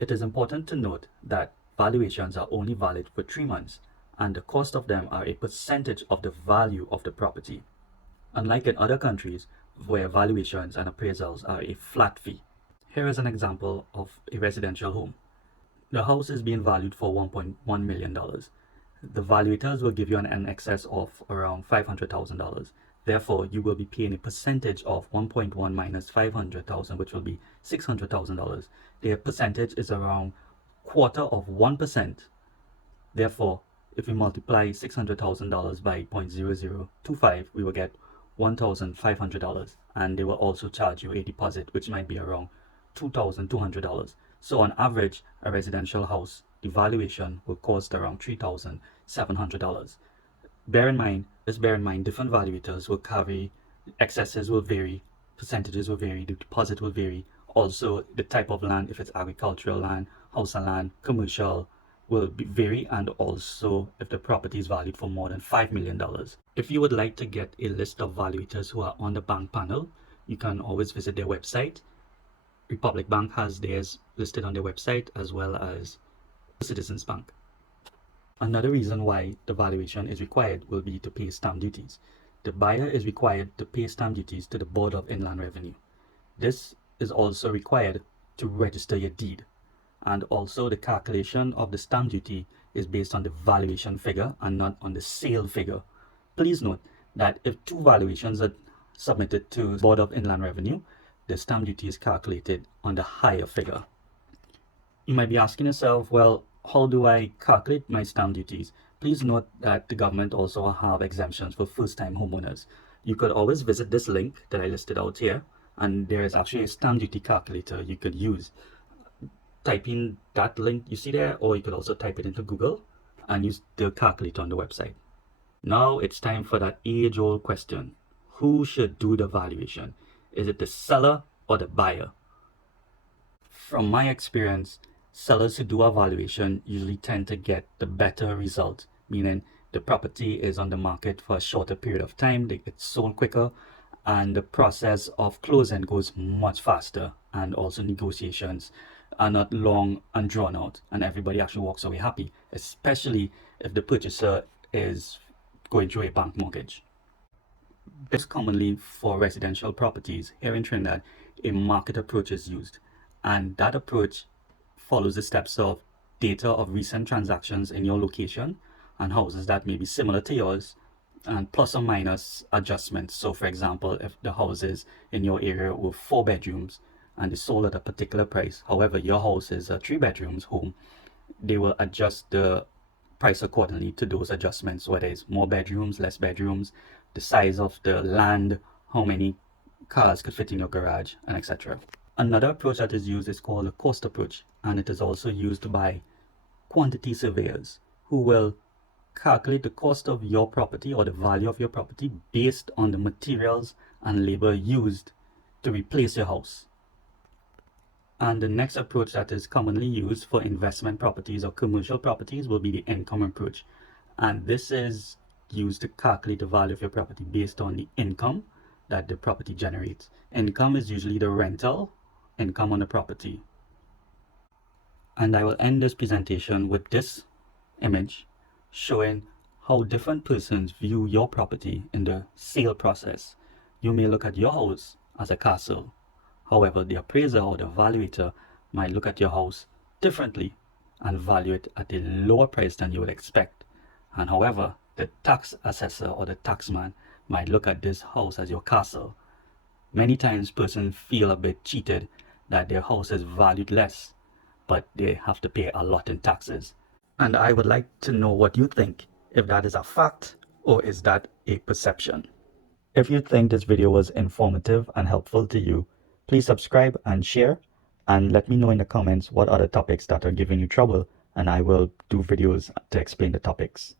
It is important to note that valuations are only valid for 3 months, and the cost of them are a percentage of the value of the property, unlike in other countries where valuations and appraisals are a flat fee. Here is an example of a residential home. The house is being valued for $1.1 million. The valuators will give you an excess of around $500,000. Therefore, you will be paying a percentage of 1.1 minus 500,000, which will be $600,000. Their percentage is around quarter of 1%. Therefore, if we multiply $600,000 by 0.0025, we will get $1,500, and they will also charge you a deposit, which might be around $2,200. So on average, a residential house, the valuation will cost around $3,700. Bear in mind, different valuators will carry, excesses will vary, percentages will vary, the deposit will vary. Also, the type of land, if it's agricultural land, house and land, commercial, will vary, and also if the property is valued for more than $5 million. If you would like to get a list of valuators who are on the bank panel, you can always visit their website. Republic Bank has theirs listed on their website, as well as Citizens Bank. Another reason why the valuation is required will be to pay stamp duties. The buyer is required to pay stamp duties to the Board of Inland Revenue. This is also required to register your deed. And also the calculation of the stamp duty is based on the valuation figure and not on the sale figure. Please note that if two valuations are submitted to Board of Inland Revenue, the stamp duty is calculated on the higher figure. You might be asking yourself, well, how do I calculate my stamp duties? Please note that the government also have exemptions for first-time homeowners. You could always visit this link that I listed out here, and there is actually a stamp duty calculator you could use. Type in that link you see there, or you could also type it into Google and use the calculator on the website. Now it's time for that age-old question. Who should do the valuation? Is it the seller or the buyer? From my experience, sellers who do a valuation usually tend to get the better result, meaning the property is on the market for a shorter period of time, they get sold quicker, and the process of closing goes much faster, and also negotiations are not long and drawn out, and everybody actually walks away happy, especially if the purchaser is going through a bank mortgage. Most commonly for residential properties here in Trinidad, a market approach is used, and that approach follows the steps of data of recent transactions in your location and houses that may be similar to yours, and plus or minus adjustments. So for example, if the houses in your area were 4 bedrooms and they sold at a particular price, however your house is a 3 bedrooms home, they will adjust the price accordingly to those adjustments, whether it's more bedrooms, less bedrooms, the size of the land, how many cars could fit in your garage, and etc. Another approach that is used is called a cost approach, and it is also used by quantity surveyors who will calculate the cost of your property or the value of your property based on the materials and labor used to replace your house. And the next approach that is commonly used for investment properties or commercial properties will be the income approach. And this is used to calculate the value of your property based on the income that the property generates. Income is usually the rental income on the property. And I will end this presentation with this image showing how different persons view your property in the sale process. You may look at your house as a castle. However, the appraiser or the valuator might look at your house differently and value it at a lower price than you would expect. And however, the tax assessor or the taxman might look at this house as your castle. Many times persons feel a bit cheated that their house is valued less, but they have to pay a lot in taxes. And I would like to know what you think, if that is a fact or is that a perception. If you think this video was informative and helpful to you, please subscribe and share, and let me know in the comments what other topics that are giving you trouble, and I will do videos to explain the topics.